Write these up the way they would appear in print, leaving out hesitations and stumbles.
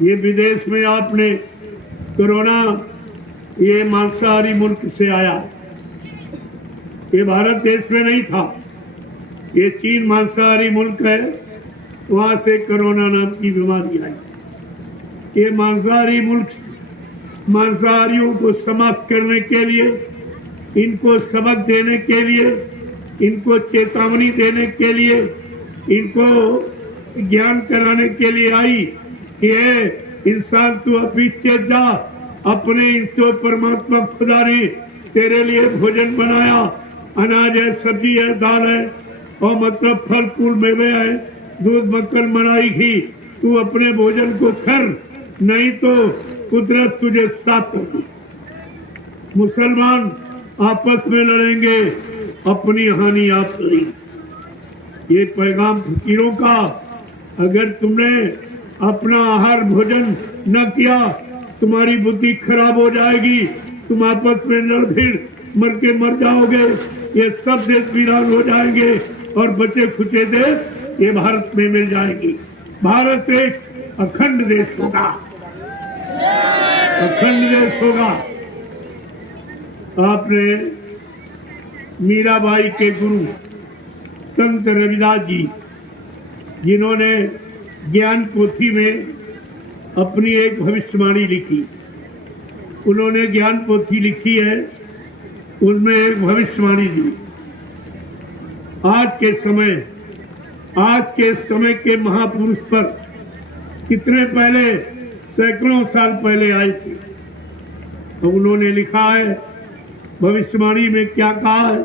ये विदेश में आपने कोरोना, ये मांसाहारी मुल्क से आया, ये भारत देश में नहीं था। ये चीन मांसाहारी मुल्क है, वहां से कोरोना नाम की बीमारी आई। ये मांसाहारी मुल्क मांसाहारियों को समाप्त करने के लिए, इनको सबक देने के लिए, इनको चेतावनी देने के लिए, इनको ज्ञान कराने के लिए आई कि इंसान तू पीछे जा, अपने तो परमात्मा खुदा ने तेरे लिए भोजन बनाया, अनाज है, सब्जी है, दाल है और मतलब फल फूल मेवे है, दूध मक्खन मलाई घी, तू अपने भोजन को कर, नहीं तो कुदरत तुझे साफ कर दी। मुसलमान आपस में लड़ेंगे, अपनी हानि आप करेंगे। ये पैगाम फकीरों का, अगर तुमने अपना आहार भोजन न किया, तुम्हारी बुद्धि खराब हो जाएगी, तुम आपस में लड़ भिड़ मर के मर जाओगे, ये सब देश वीरान हो जाएंगे और बचे खुचे देश ये भारत में मिल जाएगी। भारत एक अखंड देश होगा, अखंड देश होगा। आपने मीराबाई के गुरु संत रविदास जी, जिन्होंने ज्ञान पोथी में अपनी एक भविष्यवाणी लिखी, उन्होंने ज्ञान पोथी लिखी है, उनमें एक भविष्यवाणी दी। आज के समय के महापुरुष पर कितने पहले, सैकड़ों साल पहले आए थे। तो उन्होंने लिखा है भविष्यवाणी में, क्या कहा है?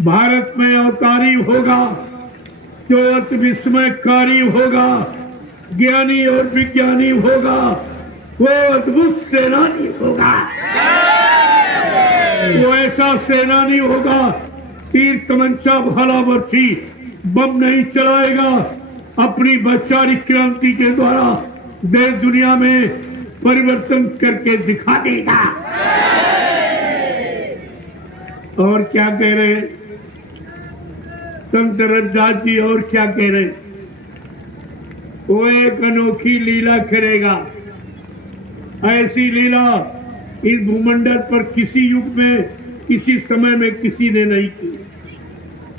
भारत में अवतारी होगा जो अति विस्मयकारी होगा, ज्ञानी और विज्ञानी होगा, वो अद्भुत सेनानी होगा। वो ऐसा सेनानी होगा, तीर तमंचा भाला बर्छी बम नहीं चलाएगा, अपनी वैचारिक क्रांति के द्वारा देश दुनिया में परिवर्तन करके दिखा देगा। और क्या कह रहे हैं संत रविदास जी? और क्या कह रहे? वो एक अनोखी लीला करेगा, ऐसी लीला इस भूमंडल पर किसी युग में, किसी समय में किसी ने नहीं की।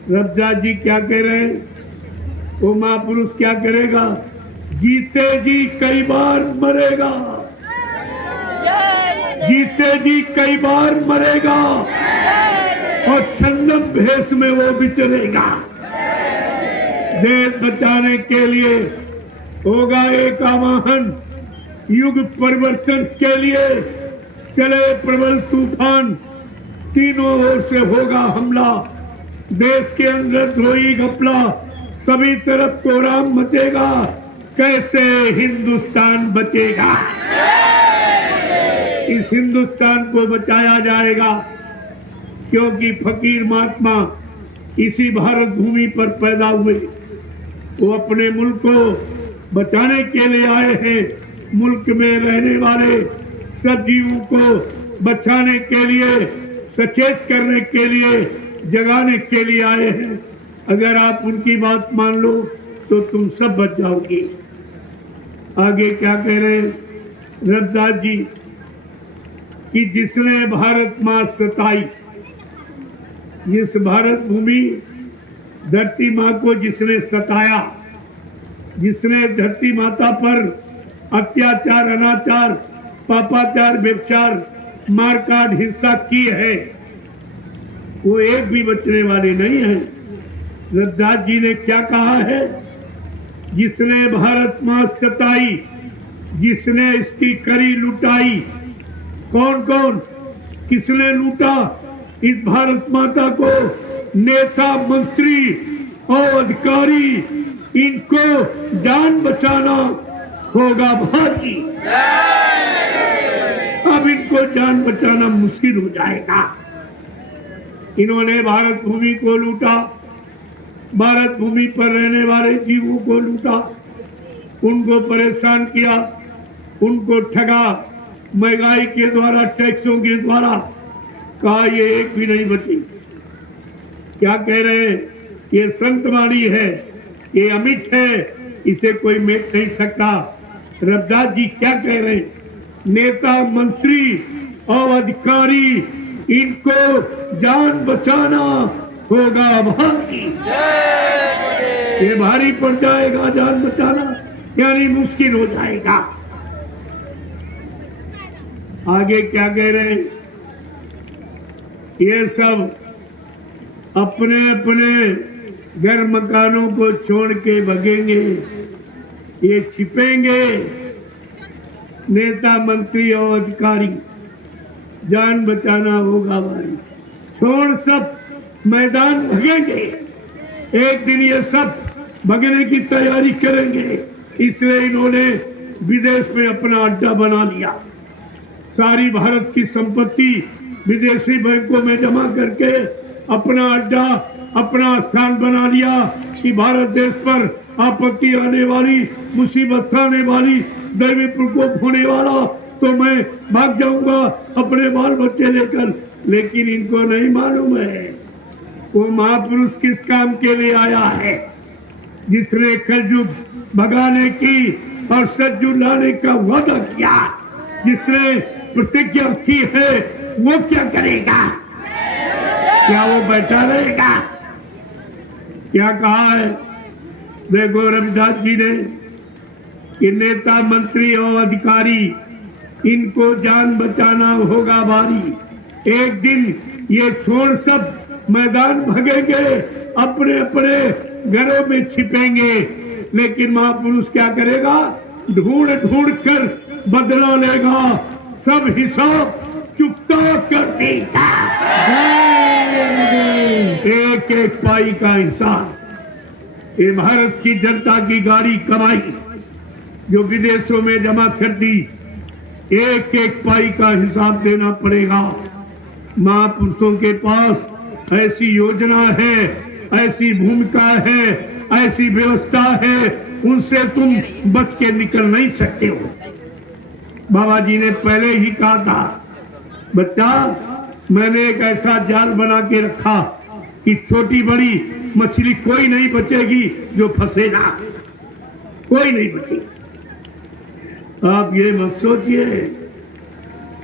रविदास जी क्या कह रहे हैं? वो महापुरुष क्या करेगा? जीते जी कई बार मरेगा, जीते जी कई बार मरेगा और छंदम भेष में वो विचरेगा। देश बचाने के लिए होगा एक आवाहन, युग परिवर्तन के लिए चले प्रबल तूफान, तीनों ओर से होगा हमला, देश के अंदर धोई घपला, सभी तरफ कोहराम मचेगा, कैसे हिंदुस्तान बचेगा? इस हिंदुस्तान को बचाया जाएगा, क्योंकि फकीर महात्मा इसी भारत भूमि पर पैदा हुए। वो अपने मुल्क को बचाने के लिए आए हैं, मुल्क में रहने वाले सब जीवों को बचाने के लिए, सचेत करने के लिए, जगाने के लिए आए हैं। अगर आप उनकी बात मान लो तो तुम सब बच जाओगे। आगे क्या कह रहे रविदास जी कि जिसने भारत माँ सताई, इस भारत भूमि धरती माँ को जिसने सताया, जिसने धरती माता पर अत्याचार, अनाचार, पापाचार, व्यभिचार, मारकाट, हिंसा की है, वो एक भी बचने वाले नहीं है। रविदास जी ने क्या कहा है? जिसने भारत माँ सताई, जिसने इसकी करी लुटाई। कौन कौन, किसने लूटा इस भारत माता को? नेता, मंत्री और अधिकारी, इनको जान बचाना होगा भारी। अब इनको जान बचाना मुश्किल हो जाएगा। इन्होंने भारत भूमि को लूटा, भारत भूमि पर रहने वाले जीवों को लूटा, उनको परेशान किया, उनको ठगा, महंगाई के द्वारा, टैक्सों के द्वारा, कहा ये एक भी नहीं बची। क्या कह रहे हैं? ये संतवाणी है, ये अमिट है, इसे कोई मेट नहीं सकता। रविदास जी क्या कह रहे हैं? नेता मंत्री और अधिकारी इनको जान बचाना होगा भारी। ये भारी पड़ जाएगा, जान बचाना यानी मुश्किल हो जाएगा। आगे क्या कह रहे हैं? ये सब अपने अपने घर मकानों को छोड़ के भगेंगे, ये छिपेंगे। नेता मंत्री और अधिकारी जान बचाना होगा भारी, छोड़ सब मैदान भगेंगे। एक दिन ये सब भगने की तैयारी करेंगे, इसलिए इन्होंने विदेश में अपना अड्डा बना लिया। सारी भारत की संपत्ति विदेशी बैंकों में जमा करके अपना अड्डा, अपना स्थान बना लिया कि भारत देश पर आपत्ति आने वाली, मुसीबत आने वाली, दैवी प्रकोप होने वाला तो मैं भाग जाऊंगा अपने बाल बच्चे लेकर। लेकिन इनको नहीं मालूम है वो महापुरुष किस काम के लिए आया है, जिसने कलयुग भगाने की और सतयुग लाने का वादा किया, जिसने प्रतिज्ञा की है, वो क्या करेगा? क्या वो बैठा रहेगा? क्या कहा है? देखो रविदास जी ने कि नेता मंत्री और अधिकारी इनको जान बचाना होगा भारी। एक दिन ये छोड़ सब मैदान भगेंगे, अपने अपने घरों में छिपेंगे। लेकिन महापुरुष क्या करेगा? ढूंढ ढूंढ कर बदला लेगा, सब हिसाब चुकता कर देगा। एक एक पाई का हिसाब। ये भारत की जनता की गाड़ी कमाई जो विदेशों में जमा कर दी, एक एक पाई का हिसाब देना पड़ेगा। महापुरुषों के पास ऐसी योजना है, ऐसी भूमिका है, ऐसी व्यवस्था है, उनसे तुम बच के निकल नहीं सकते हो। बाबा जी ने पहले ही कहा था, बच्चा मैंने एक ऐसा जाल बना के रखा कि छोटी बड़ी मछली कोई नहीं बचेगी जो फंसेगा, कोई नहीं बचेगी। आप ये मत सोचिए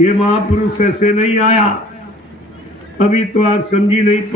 ये महापुरुष ऐसे नहीं आया, अभी तो आप समझी नहीं पा